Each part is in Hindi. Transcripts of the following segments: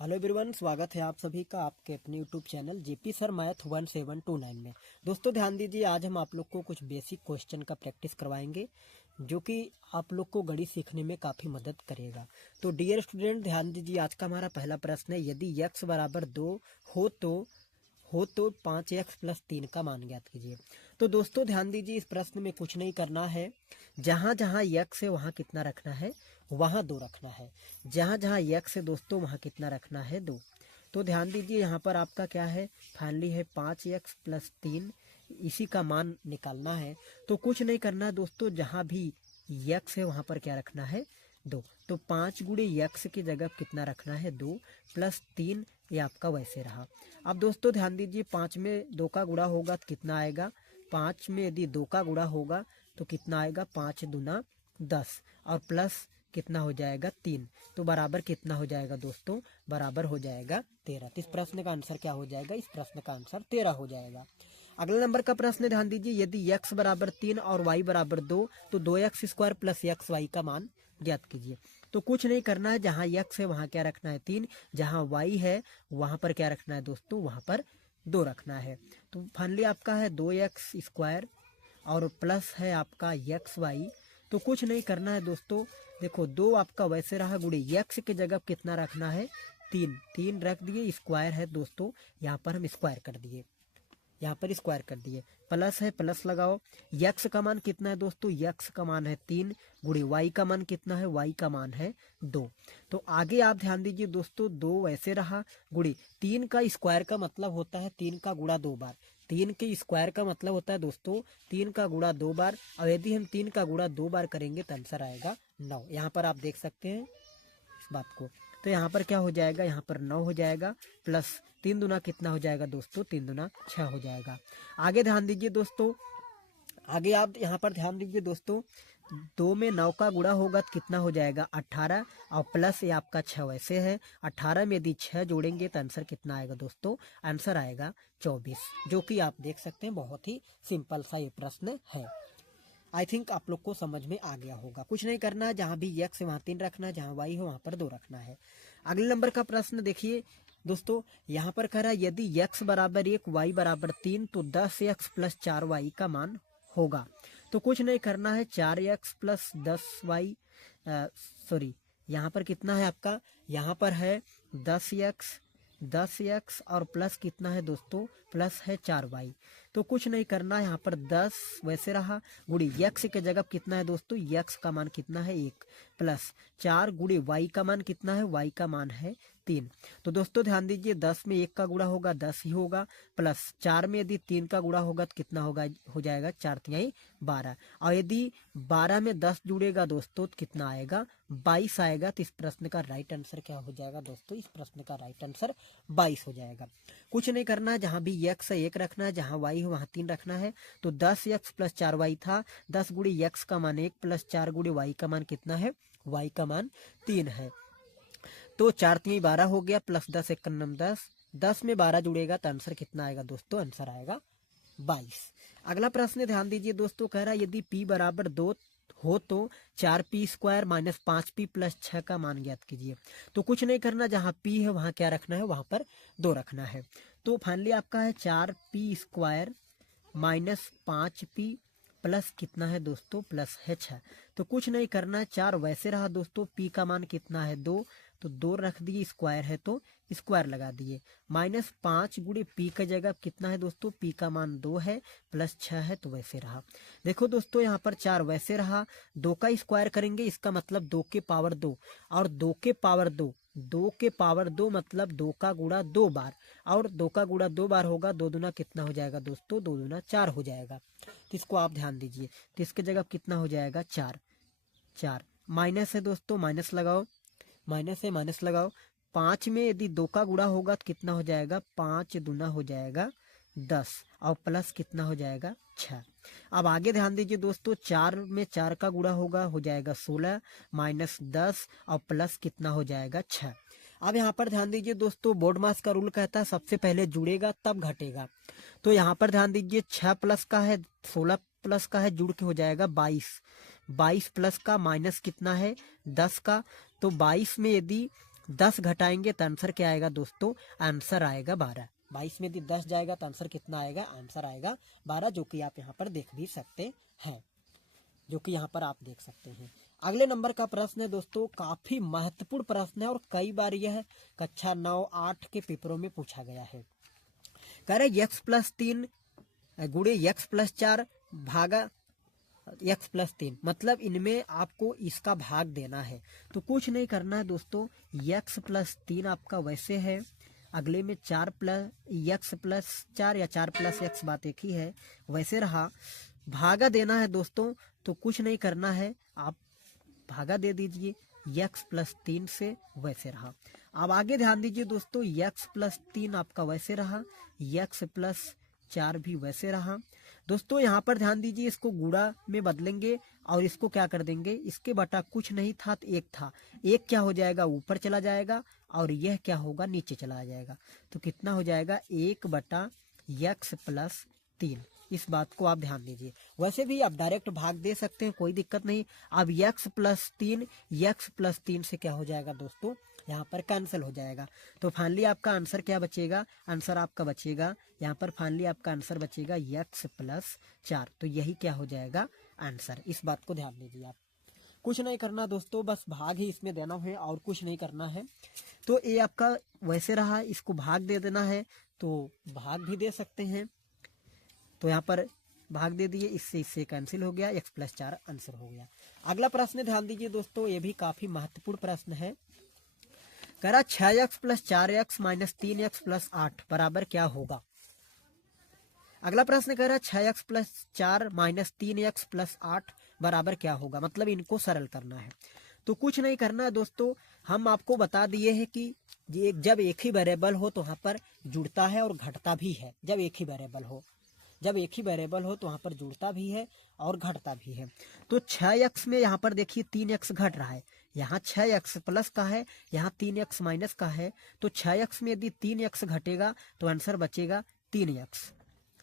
हेलो एवरीवन, स्वागत है आप सभी का आपके अपने YouTube channel JP sir math 1729 में। दोस्तों ध्यान दीजिए, आज हम आप लोग को कुछ बेसिक क्वेश्चन का प्रैक्टिस करवाएंगे जो कि आप लोग को गणित सीखने में काफ़ी मदद करेगा। तो डियर स्टूडेंट ध्यान दीजिए, आज का हमारा पहला प्रश्न है, यदि x बराबर 2 हो तो 5x प्लस 3 का मान ज्ञात कीजिए। तो दोस्तों ध्यान दीजिए, इस प्रश्न में कुछ नहीं करना है, जहाँ जहाँ x है वहाँ कितना रखना है, वहाँ 2 रखना है। जहाँ जहाँ x है दोस्तों वहाँ कितना रखना है, 2। तो ध्यान दीजिए, यहाँ पर आपका क्या है, फाइनली है 5x प्लस 3, इसी का मान निकालना है। तो कुछ नहीं करना है दोस्तों, जहाँ भी x है वहाँ पर क्या रखना है, 2। तो 5 गुणे x की जगह कितना रखना है, 2 प्लस 3, ये आपका वैसे रहा। अब दोस्तों ध्यान दीजिए, 5 में 2 का गुणा होगा तो कितना आएगा, 5 में यदि 2 का गुणा होगा तो कितना आएगा, 5 दूना 10 और प्लस कितना हो जाएगा, 3। तो बराबर कितना हो जाएगा दोस्तों, बराबर हो जाएगा 13। तो इस प्रश्न का आंसर क्या हो जाएगा, इस प्रश्न का आंसर 13 हो जाएगा। अगला नंबर का प्रश्न ध्यान दीजिए, यदि x बराबर 3 और y बराबर 2 तो 2x square plus x Y का मान ज्ञात कीजिए। तो कुछ नहीं करना है, जहाँ x है वहाँ क्या रखना है, 3, जहाँ y है वहाँ पर क्या रखना है दोस्तों, वहाँ पर 2 रखना है। तो फाइनली आपका है 2x स्क्वायर और प्लस है आपका एक्स वाई। तो कुछ नहीं करना है दोस्तों, देखो 2 आपका वैसे रहा, गुणे x की जगह कितना रखना है, 3 रख दिए, स्क्वायर है दोस्तों, यहाँ पर हम स्क्वायर कर दिए, यहाँ पर स्क्वायर कर दिए, प्लस है प्लस लगाओ। x का मान कितना है दोस्तों, x का मान है 3, गुणे y का मान कितना है, y का मान है 2। तो आगे आप ध्यान दीजिए दोस्तों, 2 वैसे रहा, गुणे 3 का स्क्वायर का मतलब होता है 3 का गुणा 2 बार। 3 के स्क्वायर का मतलब होता है दोस्तों 3 का गुणा 2 बार, और यदि हम 3 का गुणा 2 बार करेंगे तो आंसर आएगा 9। यहाँ पर आप देख सकते हैं इस बात को। तो यहाँ पर क्या हो जाएगा, यहाँ पर 9 हो जाएगा, प्लस 3 दूना कितना हो जाएगा दोस्तों, 3 दूना 6 हो जाएगा। आगे ध्यान दीजिए दोस्तों, आगे आप यहाँ पर ध्यान दीजिए दोस्तों, 2 में 9 का गुणा होगा तो कितना हो जाएगा, 18, और प्लस ये आपका 6 वैसे है। 18 में यदि 6 जोड़ेंगे तो आंसर कितना आएगा दोस्तों, आंसर आएगा 24, जो कि आप देख सकते हैं बहुत ही सिंपल सा ये प्रश्न है। आई थिंक आप लोग को समझ में आ गया होगा। कुछ नहीं करना है, जहाँ भी x है वहाँ 3 रखना है, जहाँ y है वहाँ पर 2 रखना है। अगले नंबर का प्रश्न देखिए दोस्तों, यहाँ पर कह रहा है यदि x बराबर 1 y बराबर 3 तो 10x प्लस 4y का मान होगा। तो कुछ नहीं करना है, 4x प्लस 10y, सॉरी यहाँ पर कितना है आपका, यहाँ पर है 10x और प्लस कितना है दोस्तों, प्लस है 4y। तो कुछ नहीं करना है, यहाँ पर 10 वैसे रहा, गुणे x के जगह कितना है दोस्तों, x का मान कितना है 1, प्लस 4 गुणे y का मान कितना है, y का मान है 3। तो दोस्तों ध्यान दीजिए, 10 में 1 का गुणा होगा 10 ही होगा, प्लस 4 में यदि 3 का गुणा होगा तो कितना होगा, हो जाएगा 4 तिहाई 12, और यदि 12 में 10 जुड़ेगा दोस्तों तो कितना आएगा, 22 आएगा। तो इस प्रश्न का राइट आंसर क्या हो जाएगा दोस्तों, इस प्रश्न का राइट आंसर 22 हो जाएगा। कुछ नहीं करना है, जहाँ भी x है 1 रखना है, जहाँ y है वहाँ 3 रखना है। तो 10x प्लस 4y था, 10 गुणे x का मान 1 प्लस 4 गुणे y का मान कितना है, y का मान 3 है। तो 4 3 12 हो गया, प्लस 10 1 9 10, 10 में 12 जुड़ेगा तो आंसर कितना आएगा दोस्तों, आंसर आएगा 22। अगला प्रश्न ध्यान दीजिए दोस्तों, कह रहा है यदि p बराबर 2 हो तो 4p square minus 5p plus 6 का मान ज्ञात कीजिए। तो कुछ नहीं करना, जहाँ p है वहाँ क्या रखना है, वहाँ पर 2 रखना है। तो फाइनली आपका है 4p square minus 5p plus कितना है दोस्तों, प्लस है 6। तो कुछ नहीं करना, 4 वैसे रहा दोस्तों, p का मान कितना है 2, तो 2 रख दिए, स्क्वायर है तो स्क्वायर लगा दिए, माइनस 5 गुणे p का जगह कितना है दोस्तों, p का मान 2 है, प्लस 6 है तो वैसे रहा। देखो दोस्तों, यहाँ पर 4 वैसे रहा, 2 का स्क्वायर करेंगे, इसका मतलब 2 के पावर 2, और 2 के पावर 2, 2 के पावर 2 मतलब 2 का गुणा 2 बार, और 2 का गुणा 2 बार होगा, 2 दूना कितना हो जाएगा दोस्तों, 2 दूना 4 हो जाएगा। तो इसको आप ध्यान दीजिए, तो इसके जगह कितना हो जाएगा, 4 माइनस है दोस्तों, माइनस लगाओ, माइनस है माइनस लगाओ। 5 में यदि 2 का गुणा होगा तो कितना हो जाएगा, 5 दूना हो जाएगा 10, और प्लस कितना हो जाएगा 6। अब आगे ध्यान दीजिए दोस्तों, 4 में 4 का गुणा होगा, हो जाएगा 16, माइनस 10 और प्लस कितना हो जाएगा 6। अब यहाँ पर ध्यान दीजिए दोस्तों, बोर्ड मास का रूल कहता है सबसे पहले जुड़ेगा तब घटेगा। तो यहाँ पर ध्यान दीजिए, 6 प्लस का है, 16 प्लस का है, जुड़ के हो जाएगा 22 प्लस का माइनस कितना है 10 का। तो 22 में यदि 10 घटाएंगे तो आंसर क्या आएगा दोस्तों, आंसर आएगा 12। 22 में 10 जाएगा तो आंसर कितना आएगा, आंसर आएगा 12, जो कि आप यहाँ पर देख भी सकते हैं, जो कि यहाँ पर आप देख सकते हैं। अगले नंबर का प्रश्न है दोस्तों, काफी महत्वपूर्ण प्रश्न है और कई बार यह कक्षा 9, 8 के पेपरों में पूछा गया है। कह रहे x+3 गुणे x+4 भागा x+3, मतलब इनमें आपको इसका भाग देना है। तो कुछ नहीं करना है दोस्तों, x+3 आपका वैसे है, अगले में 4+x+4 या 4+x, बात एक ही है, वैसे रहा। भागा देना है दोस्तों, तो कुछ नहीं करना है, आप भागा दे दीजिए x+3 से, वैसे रहा। अब आगे ध्यान दीजिए दोस्तों, x+3 आपका वैसे रहा, x+4 भी वैसे रहा। दोस्तों यहाँ पर ध्यान दीजिए, इसको गुणा में बदलेंगे और इसको क्या कर देंगे, इसके बटा कुछ नहीं था तो एक था, एक क्या हो जाएगा, ऊपर चला जाएगा और यह क्या होगा, नीचे चला जाएगा। तो कितना हो जाएगा, 1/x+3। इस बात को आप ध्यान दीजिए। वैसे भी आप डायरेक्ट भाग दे सकते हैं, कोई दिक्कत नहीं। अब x+3 से क्या हो जाएगा दोस्तों, यहाँ पर कैंसिल हो जाएगा। तो फाइनली आपका आंसर क्या बचेगा, आंसर आपका बचेगा यहाँ पर, फाइनली आपका आंसर बचेगा x+4। तो यही क्या हो जाएगा, आंसर। इस बात को ध्यान दीजिए आप। कुछ नहीं करना दोस्तों, बस भाग ही इसमें देना है और कुछ नहीं करना है। तो ये आपका वैसे रहा, इसको भाग दे देना है, तो भाग भी दे सकते हैं। तो यहाँ पर भाग दे दिए, इससे कैंसिल हो गया, x+4 आंसर हो गया। अगला प्रश्न ध्यान दीजिए दोस्तों, ये भी काफी महत्वपूर्ण प्रश्न है। कह रहा 6x+4x - 3x+8 बराबर क्या होगा। अगला प्रश्न कह रहा 6x+4 - 3x+8 बराबर क्या होगा, मतलब इनको सरल करना है। तो कुछ नहीं करना है दोस्तों, हम आपको बता दिए हैं कि जब एक ही वेरिएबल हो तो वहां पर जुड़ता है और घटता भी है। जब एक ही वेरिएबल हो तो वहां पर जुड़ता भी है और घटता भी है। तो 6x में यहाँ पर देखिए 3x घट रहा है, यहाँ 6x प्लस का है, यहाँ 3x माइनस का है। तो 6x में यदि 3x घटेगा तो आंसर बचेगा 3x।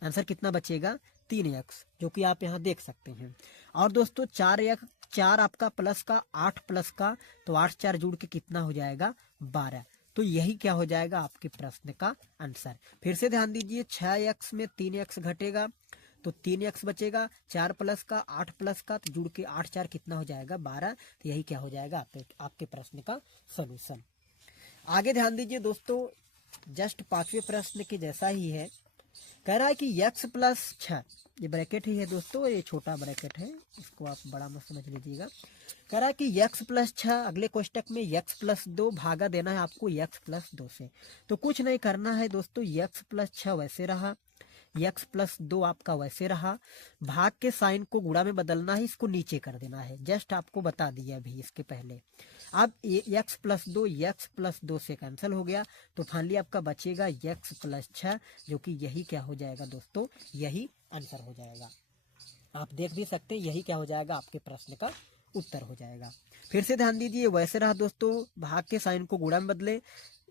आंसर कितना बचेगा, 3x, जो कि आप यहाँ देख सकते हैं। और दोस्तों 4 आपका प्लस का, 8 प्लस का, तो 8 4 जुड़ के कितना हो जाएगा, 12। तो यही क्या हो जाएगा आपके प्रश्न का आंसर। फिर से ध्यान दीजिए, 6x में 3x घटेगा तो 3x बचेगा, 4 प्लस का, 8 प्लस का, तो जुड़ के 8 4 कितना हो जाएगा, 12। तो यही क्या हो जाएगा आपके प्रश्न का सॉल्यूशन। आगे ध्यान दीजिए दोस्तों, जस्ट 5वें प्रश्न के जैसा ही है। कह रहा है कि x+6, ये ब्रैकेट ही है दोस्तों, ये छोटा ब्रैकेट है, इसको आप बड़ा मत समझ लीजिएगा। कह रहा है कि x+6, अगले कोष्टक में x+2 भागा देना है आपको x+2 से। तो कुछ नहीं करना है दोस्तों, x+6 वैसे रहा, x+2 आपका वैसे रहा। भाग के साइन को गुणा में बदलना है, इसको नीचे कर देना है, जस्ट आपको बता दिया अभी इसके पहले। अब x+2 से कैंसिल हो गया, तो फाइनली आपका बचेगा x+6, जो कि यही क्या हो जाएगा दोस्तों, यही आंसर हो जाएगा। आप देख भी सकते हैं, यही क्या हो जाएगा, आपके प्रश्न का उत्तर हो जाएगा। फिर से ध्यान दीजिए, वैसे रहा दोस्तों, भाग के साइन को गुणा में बदले,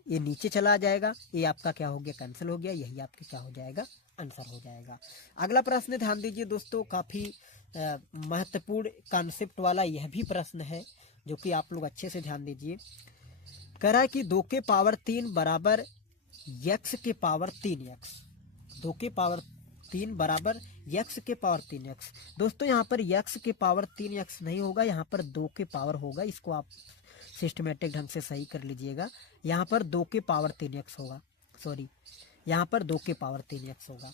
ये नीचे चला जाएगा, ये आपका क्या हो गया, कैंसिल हो गया, यही आपके क्या हो जाएगा, आंसर हो जाएगा। अगला प्रश्न ध्यान दीजिए दोस्तों, काफी महत्वपूर्ण कॉन्सेप्ट वाला यह भी प्रश्न है, जो कि आप लोग अच्छे से ध्यान दीजिए। कह रहा है कि 2 के पावर 3 बराबर x के पावर 3x, 2 के पावर 3 बराबर x के पावर 3x। दोस्तों यहाँ पर x के पावर 3x नहीं होगा, यहाँ पर 2 के पावर होगा, इसको आप सिस्टमेटिक ढंग से सही कर लीजिएगा। यहाँ पर 2 के पावर 3x होगा, सॉरी, यहाँ पर 2 के पावर 3x होगा,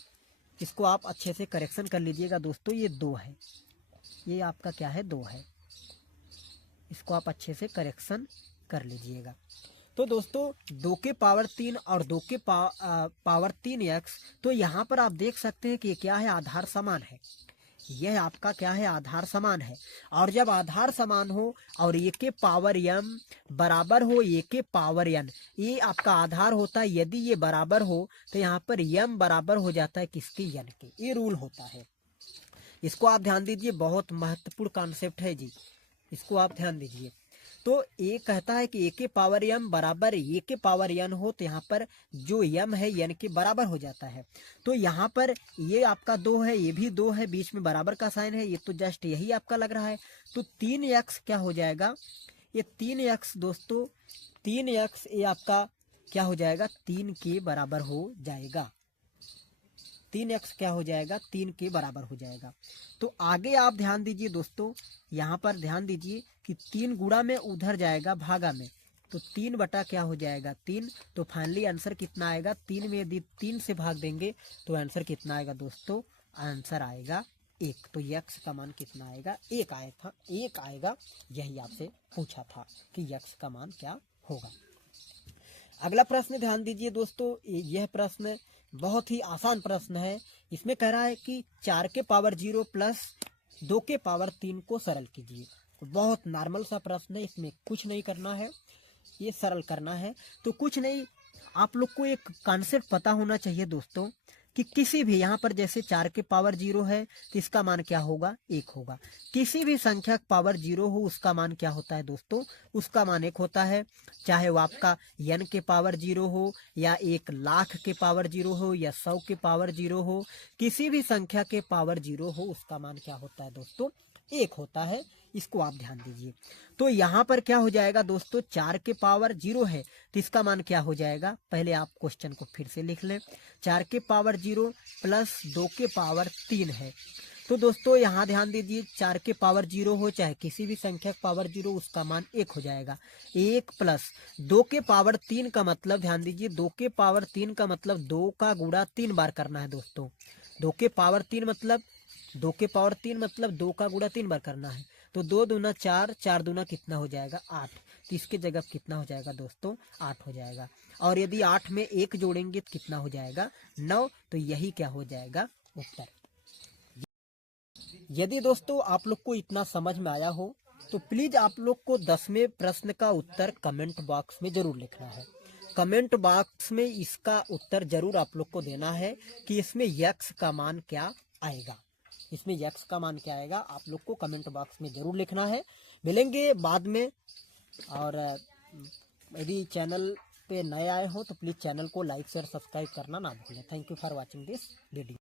इसको आप अच्छे से करेक्शन कर लीजिएगा दोस्तों। ये 2 है, ये आपका क्या है, 2 है, इसको आप अच्छे से करेक्शन कर लीजिएगा। तो दोस्तों 2 के पावर 3 और 2 के पावर 3x, तो यहाँ पर आप देख सकते हैं कि ये क्या है, आधार समान है। यह आपका क्या है, आधार समान है। और जब आधार समान हो और ए के पावर m बराबर हो ए के पावर n, ये आपका आधार होता है। यदि ये बराबर हो तो यहाँ पर m बराबर हो जाता है किसके, n के। ये रूल होता है, इसको आप ध्यान दीजिए, बहुत महत्वपूर्ण कॉन्सेप्ट है जी, इसको आप ध्यान दीजिए। तो ये कहता है कि ए के पावर m बराबर ए के पावर n हो, तो यहाँ पर जो m है n के बराबर हो जाता है। तो यहाँ पर ये आपका 2 है, ये भी 2 है, बीच में बराबर का साइन है, ये तो जस्ट यही आपका लग रहा है। तो 3x क्या हो जाएगा, ये 3x दोस्तों 3x ये आपका क्या हो जाएगा, 3 के बराबर हो जाएगा। 3x क्या हो जाएगा, 3 के बराबर हो जाएगा। तो आगे आप ध्यान दीजिए दोस्तों, यहाँ पर ध्यान दीजिए कि 3 गुणा में उधर जाएगा भागा में, तो 3 बटा क्या हो जाएगा, 3। तो फाइनली आंसर कितना आएगा, 3 में यदि 3 से भाग देंगे तो आंसर कितना आएगा दोस्तों, आंसर आएगा 1। तो x का मान कितना आएगा, 1 आया था, 1 आएगा। यही आपसे पूछा था कि x का मान क्या होगा। अगला प्रश्न ध्यान दीजिए दोस्तों, यह प्रश्न बहुत ही आसान प्रश्न है। इसमें कह रहा है कि 4 के पावर 0 प्लस 2 के पावर 3 को सरल कीजिए। तो बहुत नॉर्मल सा प्रश्न है, इसमें कुछ नहीं करना है, ये सरल करना है। तो कुछ नहीं, आप लोग को एक कॉन्सेप्ट पता होना चाहिए दोस्तों कि किसी भी यहाँ पर जैसे 4 के पावर 0 है तो इसका मान क्या होगा, 1 होगा। किसी भी संख्या का पावर 0 हो उसका मान क्या होता है दोस्तों, उसका मान 1 होता है। चाहे वो आपका n के पावर 0 हो या 1,00,000 के पावर 0 हो या 100 के पावर 0 हो, किसी भी संख्या के पावर 0 हो उसका मान क्या होता है दोस्तों, 1 होता है। इसको आप ध्यान दीजिए। तो यहाँ पर क्या हो जाएगा दोस्तों, 4 के पावर 0 है तो इसका मान क्या हो जाएगा, पहले आप क्वेश्चन को फिर से लिख लें। 4 के पावर 0 प्लस 2 के पावर 3 है। तो दोस्तों यहाँ ध्यान दीजिए, 4 के पावर 0 हो चाहे किसी भी संख्या का पावर 0 उसका मान 1 हो जाएगा। 1 प्लस 2 के पावर 3 का मतलब ध्यान दीजिए, 2 के पावर 3 का मतलब 2 का गुणा 3 बार करना है दोस्तों। 2 के पावर 3 मतलब 2 के पावर 3 मतलब 2 का गुणा 3 बार करना है। तो 2 दूना 4, 4 दूना कितना हो जाएगा, 8। तो इसके जगह कितना हो जाएगा दोस्तों, 8 हो जाएगा। और यदि 8 में 1 जोड़ेंगे तो कितना हो जाएगा, 9। तो यही क्या हो जाएगा, उत्तर। यदि दोस्तों आप लोग को इतना समझ में आया हो तो प्लीज आप लोग को 10वें प्रश्न का उत्तर कमेंट बॉक्स में जरूर लिखना है। कमेंट बॉक्स में इसका उत्तर जरूर आप लोग को देना है कि इसमें x का मान क्या आएगा। इसमें x का मान क्या आएगा, आप लोग को कमेंट बॉक्स में जरूर लिखना है। मिलेंगे बाद में। और यदि चैनल पे नए आए हो तो प्लीज चैनल को लाइक शेयर सब्सक्राइब करना ना भूलें। Thank you for watching this video.